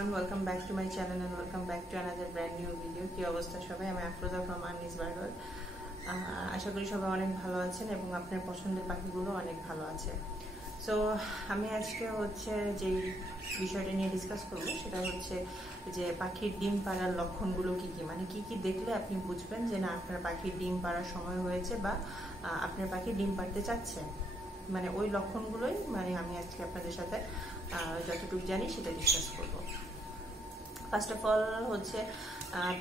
everyone, welcome back to my channel and welcome back to another brand new video. কি অবস্থা সবাই? আমি Afroza from Anis bird. আশা করি সবাই অনেক ভালো আছেন এবং আপনার পছন্দের পাখিগুলো অনেক ভালো আছে। সো আমি আজকে হচ্ছে যে বিষয়টা নিয়ে ডিসকাস করব সেটা হচ্ছে যে পাখির ডিম পাড়ার লক্ষণগুলো কি কি, মানে কি কি দেখলে আপনি বুঝবেন যে না আপনার পাখির ডিম পাড়ার সময় হয়েছে বা আপনার পাখি ডিম পাড়তে চাচ্ছে, মানে ওই লক্ষণগুলোই মানে আমি আজকে আপনাদের সাথে যতটুকু জানি সেটা ডিসকাস করব। ফার্স্ট অফ অল হচ্ছে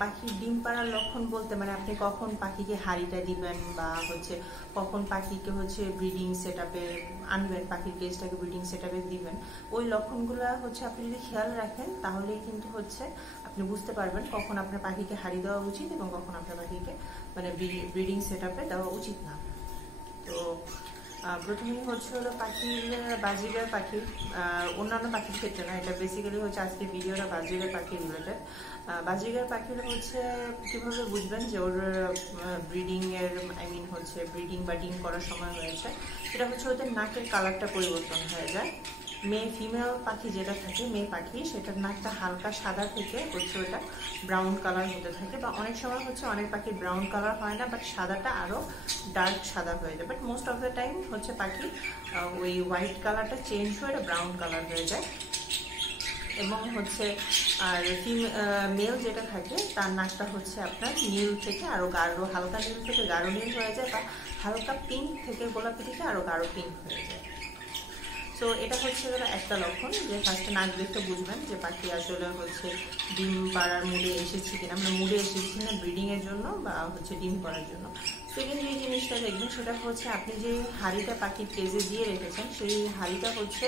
পাখির ডিম পাড়ার লক্ষণ বলতে মানে আপনি কখন পাখিকে হাঁড়িটা দিবেন বা হচ্ছে কখন পাখিকে হচ্ছে ব্রিডিং সেট আপে আনবেন, পাখির কেজটাকে ব্রিডিং সেট আপে দিবেন, ওই লক্ষণগুলো হচ্ছে আপনি যদি খেয়াল রাখেন তাহলেই কিন্তু হচ্ছে আপনি বুঝতে পারবেন কখন আপনার পাখিকে হাঁড়ি দেওয়া উচিত এবং কখন আপনার পাখিকে মানে ব্রিডিং সেট আপে দেওয়া উচিত না। তো প্রথমেই হচ্ছে হলো পাখির বাজিগার পাখির, অন্যান্য পাখির ক্ষেত্রে না, এটা বেসিক্যালি হচ্ছে আজকে ভিডিওটা বাজিগার পাখির রিলেটেড। বাজিগার পাখির হচ্ছে কিভাবে বুঝবেন যে ওর ব্রিডিং এর হচ্ছে ব্রিডিং বা ডিম করার সময় হয়েছে, সেটা হচ্ছে ওদের নাকের কালারটা পরিবর্তন হয়ে যায়। ফিমেল পাখি যেটা থাকে, মেয়ে পাখি, সেটার নাকটা হালকা সাদা থেকে হচ্ছে ওটা ব্রাউন কালার হতে থাকে, বা অনেক সময় হচ্ছে অনেক পাখি ব্রাউন কালার হয় না, বাট সাদাটা আরো ডার্ক সাদা হয়ে যায়, but most of the time হচ্ছে পাখি ওই হোয়াইট কালারটা চেঞ্জ হয়ে ব্রাউন কালার হয়ে যায়। এবং হচ্ছে আর মেল যেটা থাকে তার নাকটা হচ্ছে আপনার নীল থেকে আরো গাঢ়, হালকা নীল থেকে গাঢ় নীল হয়ে যায়, বা হালকা পিঙ্ক থেকে গোলাপি থেকে আরো গাঢ় পিঙ্ক হয়ে যায়। তো এটা হচ্ছে একটা লক্ষণ যে ফার্স্টে নাক দেখতে বুঝবেন যে পাখি আসলে হচ্ছে ডিম পাড়ার মুডে এসেছে কিনা, মানে মুডে এসেছে কিনা ব্রিডিং এর জন্য বা হচ্ছে ডিম করার জন্য। সেকেন্ড যে জিনিসটা দেখবেন সেটা হচ্ছে আপনি যে হাঁড়িটা পাখির কেজে দিয়ে রেখেছেন সেই হাঁড়িটা হচ্ছে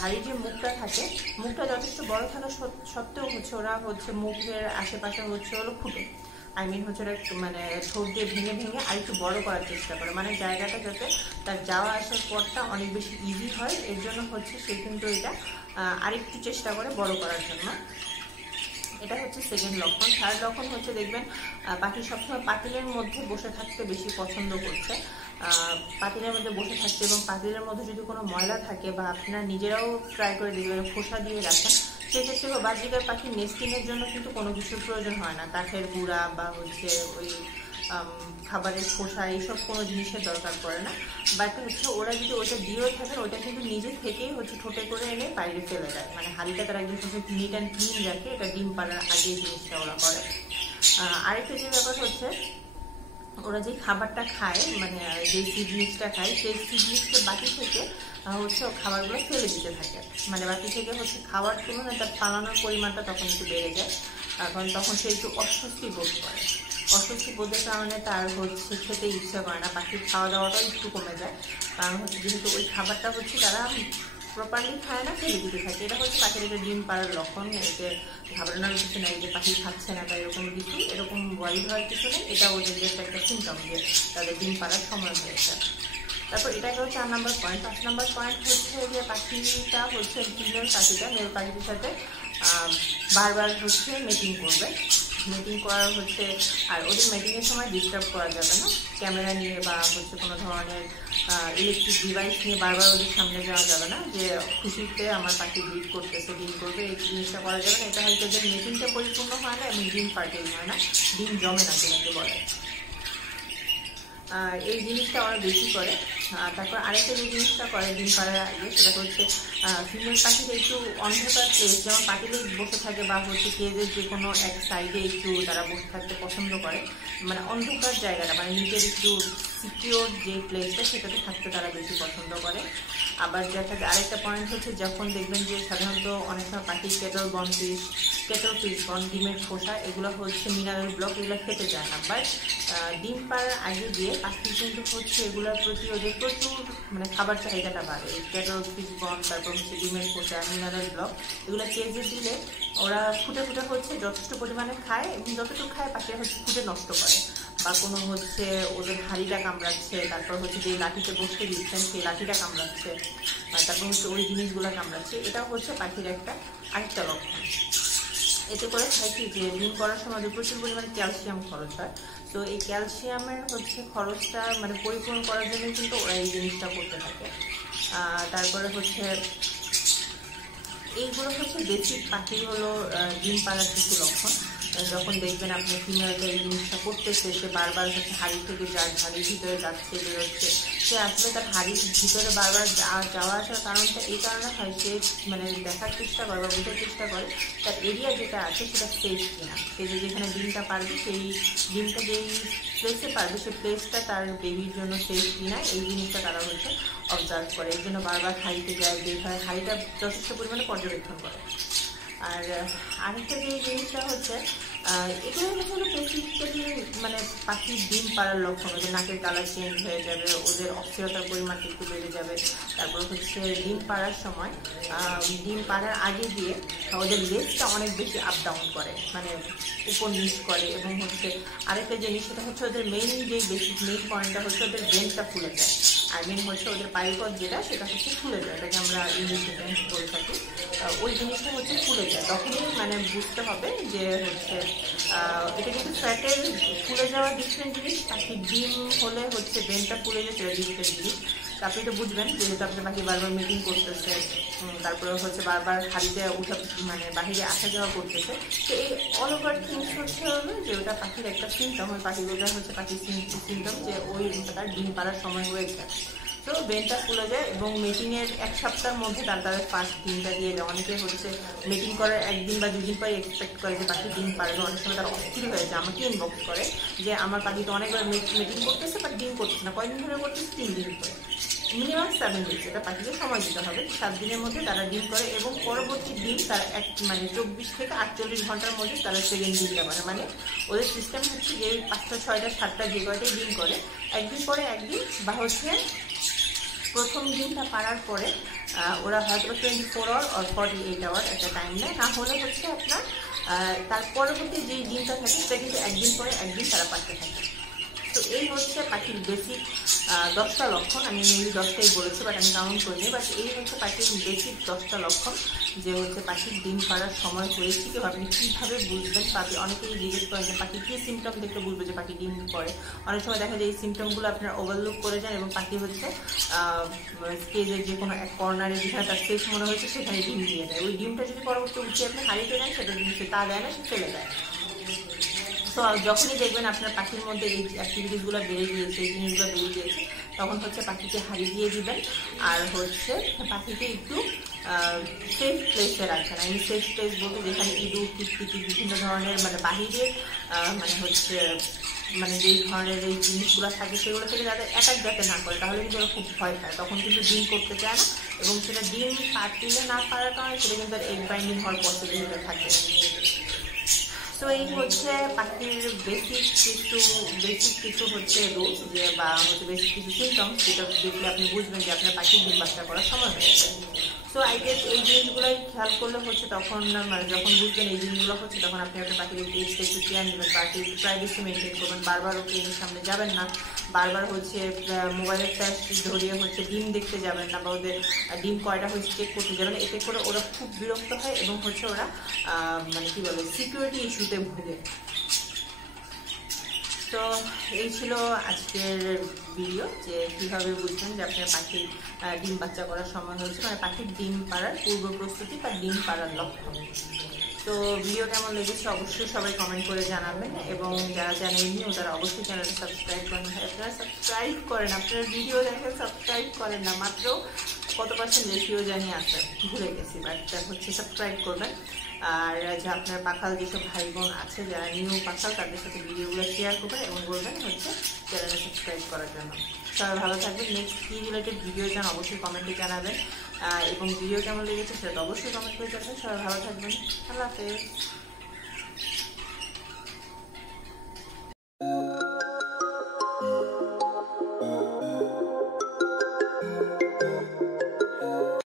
হাঁড়ির যে মুখটা থাকে, মুখটা যথেষ্ট বড় থাকা সত্ত্বেও হচ্ছে ওরা হচ্ছে মুখের আশেপাশে হচ্ছে হলো খুঁটে, হচ্ছে মানে ঠোঁট দিয়ে ভেঙে ভেঙে আরেকটু বড় করার চেষ্টা করে, মানে জায়গাটা যাতে তার যাওয়া আসার পরটা অনেক বেশি ইজি হয়, এর জন্য হচ্ছে সে কিন্তু এটা আরেকটু চেষ্টা করে বড় করার জন্য। এটা হচ্ছে সেকেন্ড লক্ষণ। থার্ড লক্ষণ হচ্ছে দেখবেন পাখি সবসময় পাতিলের মধ্যে বসে থাকতে বেশি পছন্দ করছে, পাতিলের মধ্যে বসে থাকতে, এবং পাতিলের মধ্যে যদি কোনো ময়লা থাকে বা আপনারা নিজেরাও ট্রাই করে দেখবেন খোসা দিয়ে রাখেন, সেক্ষেত্রে বাজিগার পাখির নেস্টিংয়ের জন্য কিন্তু কোনো কিছুর প্রয়োজন হয় না, কাঠের গুঁড়া বা হচ্ছে ওই খাবারের খোসা এইসব কোনো জিনিসের দরকার পড়ে না। বাট হচ্ছে ওরা যদি ওটা দিয়েও থাকেন ওটা কিন্তু নিজে থেকেই হচ্ছে ঠোঁটে করে এনে বাইরে ফেলে দেয়, মানে হাঁড়িটা তারা একদম নিট অ্যান্ড ক্লিন রাখে, এটা ডিম পাড়ার আগে জিনিসটা ওরা করে। আরেকটা যে ব্যাপার হচ্ছে ওরা যে খাবারটা খায়, মানে যে সিডলিক্সটা খায় সেই সিডলিক্সের বাটি থেকে হচ্ছে খাবারগুলো ফেলে দিতে থাকে, মানে বাটি থেকে হচ্ছে খাওয়ার তুলনায় তার পালানোর পরিমাণটা তখন একটু বেড়ে যায়, কারণ তখন সে একটু অস্বস্তি বোধ করে, অস্বস্তি বোধের কারণে তার হচ্ছে খেতে ইচ্ছা করে না, পাখির খাওয়া দাওয়াটাও একটু কমে যায়, কারণ হচ্ছে যেহেতু ওই খাবারটা হচ্ছে তারা প্রপারলি খায় না, ফেলে দিতে থাকে। এটা হচ্ছে পাখির একটা ডিম পাড়ার লক্ষণ, এতে ঘাবড়ানোর কিছু নেই যে পাখি খাচ্ছে না বা এরকম কিছু, এরকম ওয়ারি হওয়ার কিছু নেই, এটা ওদের যে একটা সিমটম যে তাদের ডিম পাড়ার সময় হয়েছে। তারপর এটাকে হচ্ছে 4 নম্বর পয়েন্ট। 5 নম্বর পয়েন্ট হচ্ছে যে পাখিটা হচ্ছে ফিমেল পাখিটা মেল পাখির সাথে বারবার হচ্ছে মেটিং করবে, মেটিং করার হচ্ছে, আর ওদের মেটিংয়ের সময় ডিস্টার্ব করা যাবে না, ক্যামেরা নিয়ে বা হচ্ছে কোনো ধরনের ইলেকট্রিক ডিভাইস নিয়ে বারবার ওদের সামনে যাওয়া যাবে না যে খুশিতে আমার পাখি ব্রিড করতেছে, ডিম করবে, এই জিনিসটা করা যাবে না। এটা হয়তো ওদের মেটিংটা পরিপূর্ণ হয় না এবং ডিম পার্টেই হয় না, ডিম জমে না যেটাকে বলে, এই জিনিসটা ওরা বেশি করে। তারপর আরেকটা যে জিনিসটা করে ডিম পাড়ার আগে সেটা হচ্ছে ফিমেল পাখির একটু অন্ধকার প্লেস, যেমন পাখিতে বসে থাকে বা হচ্ছে কেজের যে কোনো এক সাইডে একটু তারা বসে থাকতে পছন্দ করে, মানে অন্ধকার জায়গাটা, মানে নিজের একটু সিকিউর যে প্লেসটা সেটাতে থাকতে তারা বেশি পছন্দ করে। আবার দেখা যায় আরেকটা পয়েন্ট হচ্ছে যখন দেখবেন যে সাধারণত অনেক সময় পাখি কেটল ফিশ বন, ডিমের খোসা, এগুলো হচ্ছে মিনারেল ব্লক, এগুলো খেতে যায় না, বাট ডিম পাড়ার আগে গিয়ে পাখি কিন্তু হচ্ছে এগুলোর প্রতি ওদের প্রচুর মানে খাবার চাহিদাটা বাড়ে। এই কেটল ফিশ বন, তারপর হচ্ছে ডিমের খোসা, মিনারেল ব্লক, এগুলো কেজে দিলে ওরা ফুটে ফুটে হচ্ছে যথেষ্ট পরিমাণে খায়, এবং যতটুকু খায় পাখি হচ্ছে ফুটে নষ্ট করে, বা কোনো হচ্ছে ওদের হাঁড়িটা কামড়াচ্ছে, তারপর হচ্ছে যে লাঠিতে বসতে দিচ্ছেন সেই লাঠিটা কামড়াচ্ছে, তারপর হচ্ছে ওই জিনিসগুলো কামড়াচ্ছে, এটাও হচ্ছে পাখির একটা আরেকটা লক্ষণ। এতে করে হয় কি যে ডিম করার সময় প্রচুর পরিমাণে ক্যালসিয়াম খরচ হয়, তো এই ক্যালসিয়ামের হচ্ছে খরচটা মানে পরিপূরণ করার জন্য কিন্তু ওরা এই জিনিসটা করতে থাকে। তারপরে হচ্ছে এইগুলো হচ্ছে বেসিক পাখির হলো ডিম পাড়ার কিছু লক্ষণ। যখন দেখবেন আপনি ফিমেলটা এই জিনিসটা করতেছে, সে বারবার হচ্ছে হাড়ি থেকে হাড়ির ভিতরে যাচ্ছে বেরোচ্ছে, সে আসলে তার হাড়ির ভিতরে বারবার যাওয়া আসার কারণটা এই কারণে হয়, সে মানে দেখার চেষ্টা করে বা বোঝার চেষ্টা করে তার এরিয়া যেটা আছে সেটা সেফ কিনা। সে যে যেখানে ডিমটা পারবে সেই ডিমটা যেই প্লেসে পারবে সেই প্লেসটা তার বেবির জন্য সেফ কিনা, এই জিনিসটা তারা হচ্ছে অবজার্ভ করে। এই জন্য বারবার হাড়িতে যায়, বের হয়, হাড়িটা যথেষ্ট পরিমাণে পর্যবেক্ষণ করে। আর আরেকটা যে জিনিসটা হচ্ছে এগুলো হলো বেসিক্যালি মানে পাখির ডিম পাড়ার লক্ষণ। ওদের নাকের কালার চেঞ্জ হয়ে যাবে, ওদের অস্থিরতার পরিমাণটা একটু বেড়ে যাবে। তারপর হচ্ছে ডিম পাড়ার সময় ডিম পাড়ার আগে দিয়ে ওদের লেজটা অনেক বেশি আপ ডাউন করে, মানে উপর নিচ করে। এবং হচ্ছে আরেকটা জিনিস সেটা হচ্ছে ওদের মেইন যে বেসিক মেইন পয়েন্টটা হচ্ছে ওদের ব্রেনটা ফুলে যায়। আর মেন হচ্ছে ওদের পাইপদ যেটা সেটা হচ্ছে ফুলে যায়, এটাকে আমরা ইংলিশে টেন্স করে থাকি। ওই জিনিসটা হচ্ছে ফুলে যায়, তখনই মানে বুঝতে হবে যে হচ্ছে এটা কিন্তু ফ্যাটের ফুলে যাওয়া ডিফারেন্ট জিনিস। পাখির ডিম হলে হচ্ছে ব্রেনটা ফুলে যায়, সেটা ডিফারেন্ট জিনিস। আপনি তো বুঝবেন যেহেতু আপনার পাখি বারবার মিটিং করতেছে, তারপরে হচ্ছে বারবার হাড়িতে উঠে মানে বাহিরে আসা যাওয়া করতেছে, তো এই অল ওভার থিংস হচ্ছে হলো যে ওটা পাখির একটা সিমটম। ওই পাখিগুলো হচ্ছে পাখির সিমটম যে ওই তার ডিম পাড়ার সময় হয়েছে। তো ব্রেনটা ফুলে যায় এবং মিটিংয়ের 1 সপ্তাহের মধ্যে তাদের ফার্স্ট ডিমটা দিয়ে দেয়। অনেকে হচ্ছে মিটিং করার 1 দিন বা 2 দিন পরে এক্সপেক্ট করে যে পাখি ডিম পারবে। অনেক সময় তারা অস্থির হয়ে যায়, আমাকে ইনবক্স করে যে আমার পাখি তো অনেকবার মিটিং করতেছে বাট ডিম করতেছে না। কয়েকদিন ধরে করতেছে? 3 দিন করে, মিনিমাম 7 days। এটা পাখিকে সময় দিতে হবে। 7 দিনের মধ্যে তারা ডিম করে এবং পরবর্তী ডিম তারা মানে 24 থেকে 48 ঘন্টার মধ্যে তারা সেকেন্ড ডিমটা করে। মানে ওদের সিস্টেম হচ্ছে যে 5টা 6টা 7টা যে কয়টাই ডিম করে, একদিন পরে একদিন বা হচ্ছে প্রথম ডিমটা পাড়ার পরে ওরা হয়তো 24 আওয়ার আর 48 আওয়ার একটা টাইম নেয়। না হলে হচ্ছে আপনার তার পরবর্তী যে ডিমটা থাকে সেটা কিন্তু একদিন পরে একদিন তারা পাড়তে থাকে। তো এই হচ্ছে পাখির বেসিক 10টা লক্ষণ। আমি মেনলি 10টাই বলেছি বাট আমি কাউন্ট করিনি। বাট এই হচ্ছে পাখির বেসিক 10টা লক্ষণ যে হচ্ছে পাখির ডিম পাড়ার সময় হয়েছে। কেউ আপনি কীভাবে বুঝবেন? পাখি অনেকেই জিজ্ঞেস করেন যে পাখি কী সিমটম দেখতে বুঝবে যে পাখি ডিম করে। অনেক সময় দেখা যায় এই সিমটমগুলো আপনারা ওভারলুক করে যান এবং পাখি হচ্ছে স্টেজের যে কোনো এক কর্নারে যেখানে তার সেফ মনে হয়েছে সেখানে ডিম দিয়ে দেয়। ওই ডিমটা যদি পরবর্তী উঠিয়ে আপনি হারিয়ে দেন সেটা সে তা দেয় না, সে ফেলে দেয়। তো যখনই দেখবেন আপনার পাখির মধ্যে এই অ্যাক্টিভিটিসগুলো বেড়ে গিয়েছে, এই জিনিসগুলো বেড়ে গিয়েছে, তখন হচ্ছে পাখিকে হারিয়ে দিয়ে দিবেন। আর হচ্ছে পাখিকে একটু সেফ প্লেসে রাখবেন। আমি সেফ প্লেস বলতে যেখানে ইঁদুর টিকটিকি বিভিন্ন ধরনের মানে বাহিরের মানে হচ্ছে মানে যেই ধরনের এই জিনিসগুলো থাকে সেগুলো থেকে যাতে অ্যাটাক যাতে না করে, তাহলে কিন্তু ওরা খুব ভয় পায়, তখন কিন্তু ডিম করতে চায় না। এবং সেটা ডিম পারলে না পারার কারণে সেটা কিন্তু এগ বাইন্ডিং হওয়ার পসিবিলিটি থাকে। তো এই হচ্ছে পাখির বেসিক কিছু হচ্ছে রুলস যে বা হচ্ছে বেসিক কিছু সিমটমস যেটা দেখলে আপনি বুঝবেন যে আপনার পাখির ডিম বাচ্চা করার সময় হয়েছে। তো আই গেস এই জিনিসগুলোই খেয়াল করলে হচ্ছে তখন মানে যখন বুঝবেন এই জিনিসগুলো হচ্ছে তখন আপনি আপনার পাখির এজটা একটু কেয়ার নেবেন, পাখির প্রাইভেসি মেনটেন করবেন, বারবার ওকে এর সামনে যাবেন না, বারবার হচ্ছে মোবাইলের ফ্ল্যাশ ধরিয়ে হচ্ছে ডিম দেখতে যাবেন না বা ওদের ডিম কয়টা হচ্ছে চেক করতে যাবেন। এতে করে ওরা খুব বিরক্ত হয় এবং হচ্ছে ওরা মানে কি বলে সিকিউরিটি ইস্যুতে ভোগে। তো এই ছিল আজকের ভিডিও যে কীভাবে বুঝবেন যে আপনার পাখির ডিম বাচ্চা করার সময় হয়েছে, মানে পাখির ডিম পাড়ার পূর্ব প্রস্তুতি বা ডিম পাড়ার লক্ষণ। তো ভিডিও কেমন লেগেছে অবশ্যই সবাই কমেন্ট করে জানাবেন এবং যারা জানেননি তারা অবশ্যই চ্যানেলটা সাবস্ক্রাইব করেন। আপনারা সাবস্ক্রাইব করেন, আপনারা ভিডিও দেখেন সাবস্ক্রাইব করেন না, মাত্র কত % রেশিও জানি আছে ভুলে গেছি, বাট হচ্ছে সাবস্ক্রাইব করবেন। আর যে আপনার পাখাল যেসব ভাই বোন আছে যারা নিউ পাখাল তাদের সাথে ভিডিওগুলো শেয়ার করবেন এবং বলবেন হচ্ছে চ্যানেলে সাবস্ক্রাইব করার জন্য। সবাই ভালো থাকবেন। নেক্সট কী রিলেটেড ভিডিও চান অবশ্যই কমেন্টে জানাবেন এবং ভিডিও কেমন লেগেছে সেটা অবশ্যই কমেন্ট করে জানাবেন। সবাই ভালো থাকবেন। আল্লাহ হাফেজ।